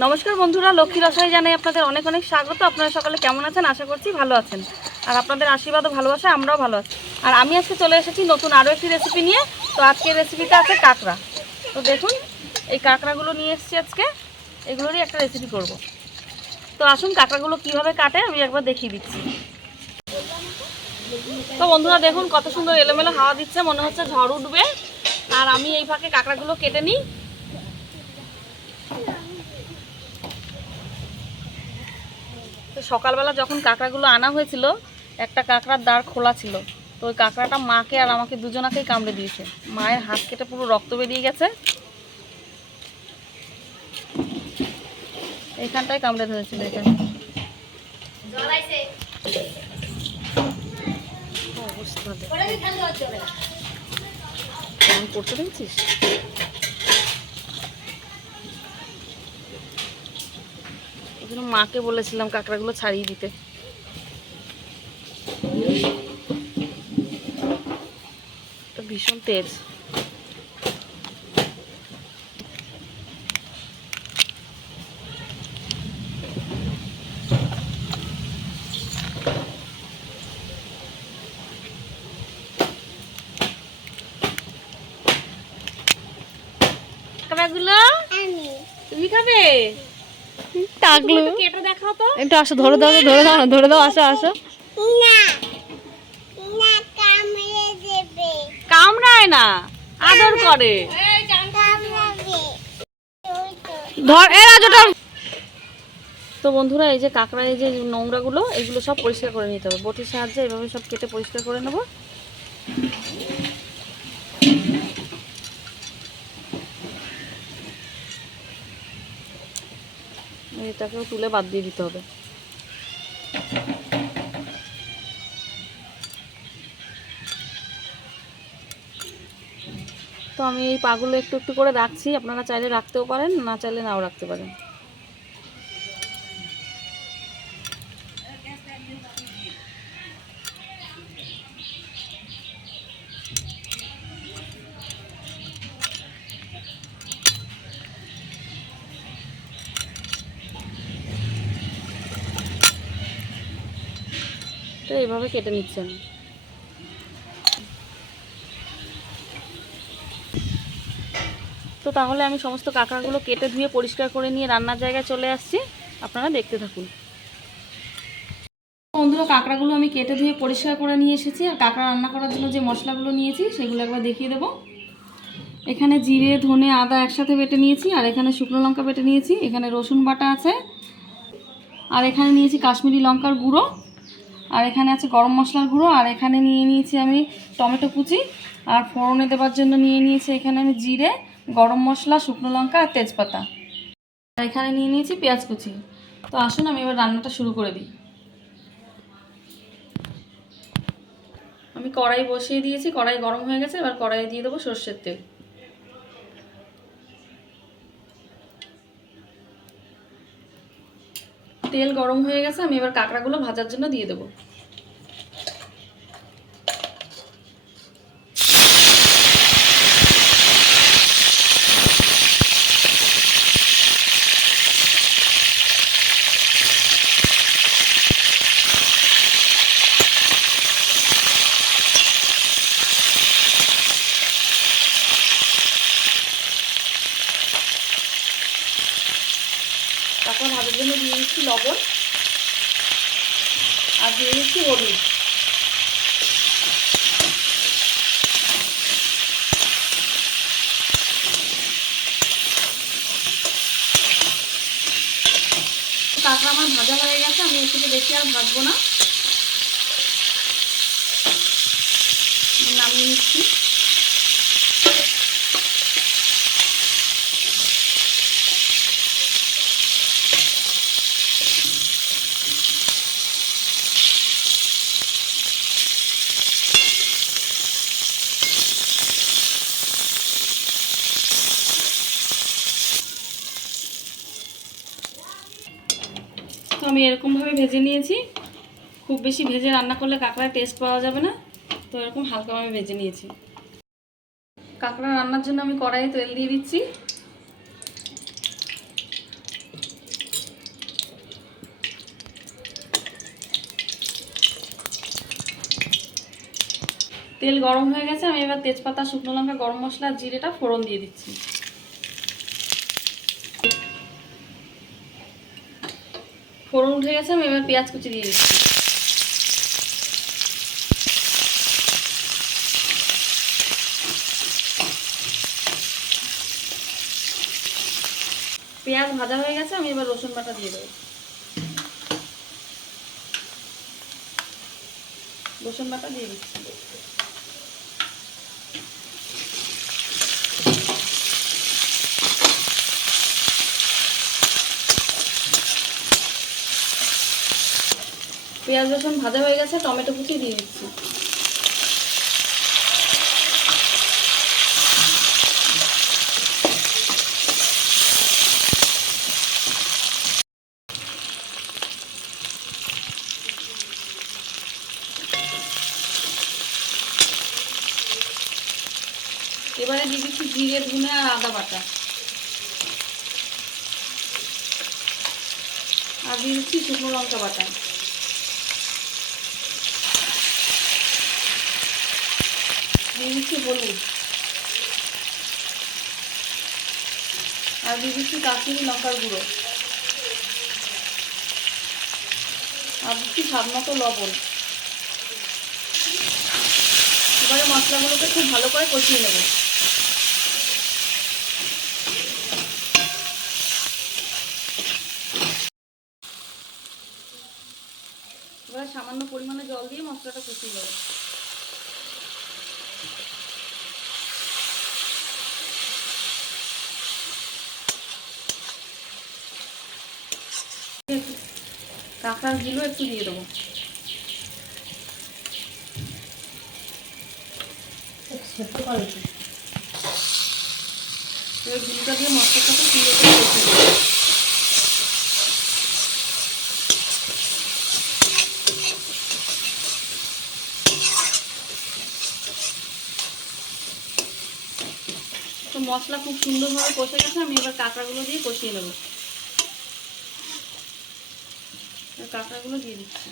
নমস্কার বন্ধুরা, লক্ষ্মী রসায় জানাই আপনাদের অনেক অনেক স্বাগত। আপনারা সকালে কেমন আছেন? আশা করছি ভালো আছেন। আর আপনাদের আশীর্বাদ ও ভালোবাসায় আমরাও ভালো আছি। আর আমি আজকে চলে এসেছি নতুন আরও একটি রেসিপি নিয়ে। তো আজকের রেসিপিটা আছে কাঁকড়া। তো দেখুন, এই কাঁকড়াগুলো নিয়ে এসেছি আজকে। এগুলোরই একটা রেসিপি করব। তো আসুন, কাঁকড়াগুলো কীভাবে কাটে আমি একবার দেখিয়ে দিচ্ছি। তো বন্ধুরা, দেখুন কত সুন্দর এলোমেলো হাওয়া দিচ্ছে, মনে হচ্ছে ঝড় উঠবে। আর আমি এই ফাঁকে কাঁকড়াগুলো কেটে নিই। সকালবেলা যখন কাঁকড়াগুলো আনা হয়েছিল একটা কাঁকড়ার দাঁড় খোলা ছিল। তো ওই কাঁকড়াটা মাকে আর আমাকে দুজনাকেই কামড়ে দিয়েছে। মায়ের হাত কেটে পুরো রক্ত বেরিয়ে গেছে। এইখানটায় কামড়ে ধরেছিল এখানে। করতে দেখছিস জন্য মাকে বলেছিলাম কাঁকড়াগুলো ছাড়িয়ে দিতে। ভীষণ তেজ। কাঁকড়াগুলো? তুমি খাবে? টাকলু। একটু তো। আসো ধরে দাও ধরে দাও ধরে দাও আসো আসো। কামড়ায় না আদর করে। ধর এ রাজুটা তো বন্ধুরা এই যে কাঁকড়া এই যে নোংরাগুলো এগুলো সব পরিষ্কার করে নিতে হবে। বটির সাহায্যে এভাবে সব কেটে পরিষ্কার করে নেব। এটাকেও তুলে বাদ দিয়ে দিতে হবে। তো আমি এই পাগুলো একটু একটু করে রাখছি, আপনারা চাইলে রাখতেও পারেন, না চাইলে নাও রাখতে পারেন। এইভাবে কেটে নিচ্ছেন। তো তাহলে আমি সমস্ত কাঁকড়াগুলো কেটে ধুয়ে পরিষ্কার করে নিয়ে রান্নার জায়গায় চলে আসছি। আপনারা দেখতে থাকুন। বন্ধুরা, কাঁকড়াগুলো আমি কেটে ধুয়ে পরিষ্কার করে নিয়ে এসেছি। আর কাঁকড়া রান্না করার জন্য যে মশলাগুলো নিয়েছি, সেগুলো একবার দেখিয়ে দেবো। এখানে জিরে, ধনে, আদা একসাথে বেটে নিয়েছি। আর এখানে শুকনো লঙ্কা বেটে নিয়েছি। এখানে রসুন বাটা আছে। আর এখানে নিয়েছি কাশ্মীরি লঙ্কার গুঁড়ো। আর এখানে আছে গরম মশলার গুঁড়ো, আর এখানে নিয়ে নিয়েছি আমি টমেটো কুচি। আর ফোড়নে দেওয়ার জন্য নিয়ে নিয়েছি এখানে আমি জিরে, গরম মশলা, শুকনো লঙ্কা আর তেজপাতা। আর এখানে নিয়ে নিয়েছি পেঁয়াজ কুচি। তো আসুন আমি এবার রান্নাটা শুরু করে দিই। আমি কড়াই বসিয়ে দিয়েছি, কড়াই গরম হয়ে গেছে, এবার কড়াই দিয়ে দেবো সর্ষের তেল। তেল গরম হয়ে গেছে আমি এবার কাঁকড়াগুলো ভাজার জন্য দিয়ে দেবো। তারপর ভাজার জন্য দিয়ে দিচ্ছি লবণ আর দিয়ে দিচ্ছি হলুদ। কাঁকড়া আমার ভাজা হয়ে গেছে, আমি এর থেকে বেশি আর ভাজবো না। নামিয়ে নিচ্ছি। আমি এরকমভাবে ভেজে নিয়েছি। খুব বেশি ভেজে রান্না করলে কাঁকড়ার টেস্ট পাওয়া যাবে না। তো এরকম হালকাভাবে ভেজে নিয়েছি। কাঁকড়া রান্নার জন্য আমি কড়াইয়ে তেল দিয়ে দিচ্ছি। তেল গরম হয়ে গেছে, আমি এবার তেজপাতা, শুকনো লঙ্কা, গরম মশলা জিরেটা ফোড়ন দিয়ে দিচ্ছি। ফোড়ন উঠে গেছে, আমি এবার পেঁয়াজ কুচি দিয়ে দিচ্ছি। পেঁয়াজ ভাজা হয়ে গেছে, আমি এবার রসুন বাটা দিয়ে দেবো। রসুন বাটা দিয়ে দিচ্ছি। পেঁয়াজ রসুন ভাজা হয়ে গেছে, টমেটো কুচি দিয়ে দিচ্ছি। এবারে দিয়ে দিচ্ছি জিরে, ধনে আর আদা বাটা। আর দিয়ে দিচ্ছি শুকনো লঙ্কা বাটা। দিয়ে দিচ্ছি হলুদ আর দিয়ে দিচ্ছি কাশ্মীরি লঙ্কার গুঁড়ো? আর দিচ্ছি স্বাদ মতো লবণ? এবারে মশলাগুলোকে খুব ভালো করে কষিয়ে নেব। এবারে সামান্য পরিমাণে জল দিয়ে মশলাটা কষিয়ে নেব। কাঁকড়ার গিলো একটু দিয়ে দেবো। এবার গিলুটা দিয়ে মশলাটাকে সুন্দর মশলা খুব সুন্দরভাবে কষে গেছে আমি এবার কাঁকড়াগুলো দিয়ে কষিয়ে নেব এবার কাঁকড়াগুলো দিয়ে দিচ্ছি।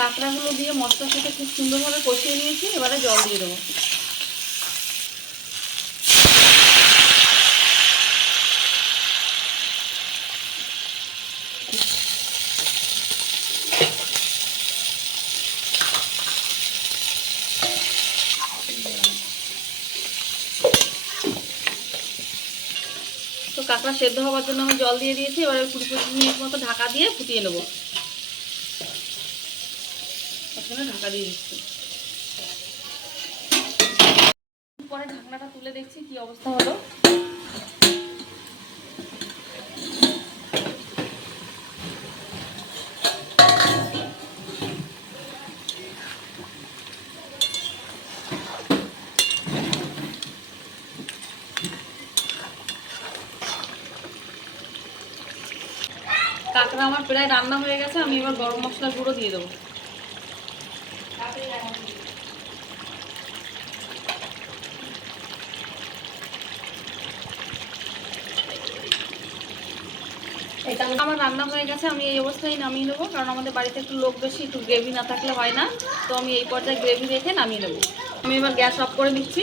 কাঁকড়াগুলো দিয়ে মশলার সাথে খুব সুন্দরভাবে কষিয়ে নিয়েছি, এবারে জল দিয়ে দেবো। তো কাঁকড়া সেদ্ধ হওয়ার জন্য আমি জল দিয়ে দিয়েছি, এবারে কুড়ি পঁচিশ মিনিট মতো ঢাকা দিয়ে ফুটিয়ে নেব। এখানে ঢাকা দিয়ে দিচ্ছি। পরে ঢাকনাটা তুলে দেখছি কি অবস্থা হলো। কাঁকড়া আমার প্রায় রান্না হয়ে গেছে, আমি এবার গরম মশলা গুঁড়ো দিয়ে দেবো। আমার রান্না হয়ে গেছে, আমি এই অবস্থায় নামিয়ে নেব, কারণ আমাদের বাড়িতে একটু লোক বেশি, একটু গ্রেভি না থাকলে হয় না। তো আমি এই পর্যায়ে গ্রেভি রেখে নামিয়ে নেব। আমি এবার গ্যাস অফ করে দিচ্ছি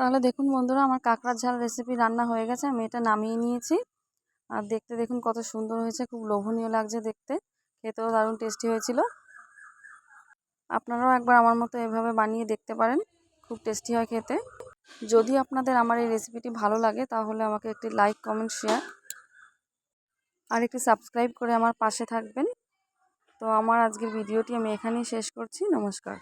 তাহলে দেখুন বন্ধুরা, আমার কাঁকড়ার ঝাল রেসিপি রান্না হয়ে গেছে, আমি এটা নামিয়ে নিয়েছি। আর দেখতে দেখুন কত সুন্দর হয়েছে, খুব লোভনীয় লাগছে দেখতে। খেতেও দারুণ টেস্টি হয়েছিল। আপনারাও একবার আমার মতো এভাবে বানিয়ে দেখতে পারেন, খুব টেস্টি হয় খেতে। যদি আপনাদের আমার এই রেসিপিটি ভালো লাগে, তাহলে আমাকে একটি লাইক কমেন্ট শেয়ার আর একটি সাবস্ক্রাইব করে আমার পাশে থাকবেন। তো আমার আজকের ভিডিওটি আমি এখানেই শেষ করছি, নমস্কার।